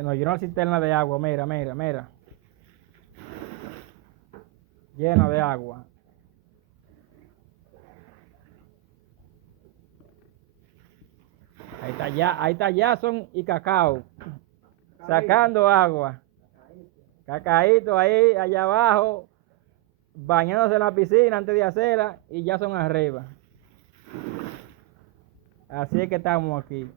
Nos llenó la cisterna de agua, mira, mira, mira. Llena de agua. Ahí está Jason y Cacao. Sacando agua. Cacaíto ahí, allá abajo, bañándose en la piscina antes de hacerla y Jason arriba. Así es que estamos aquí.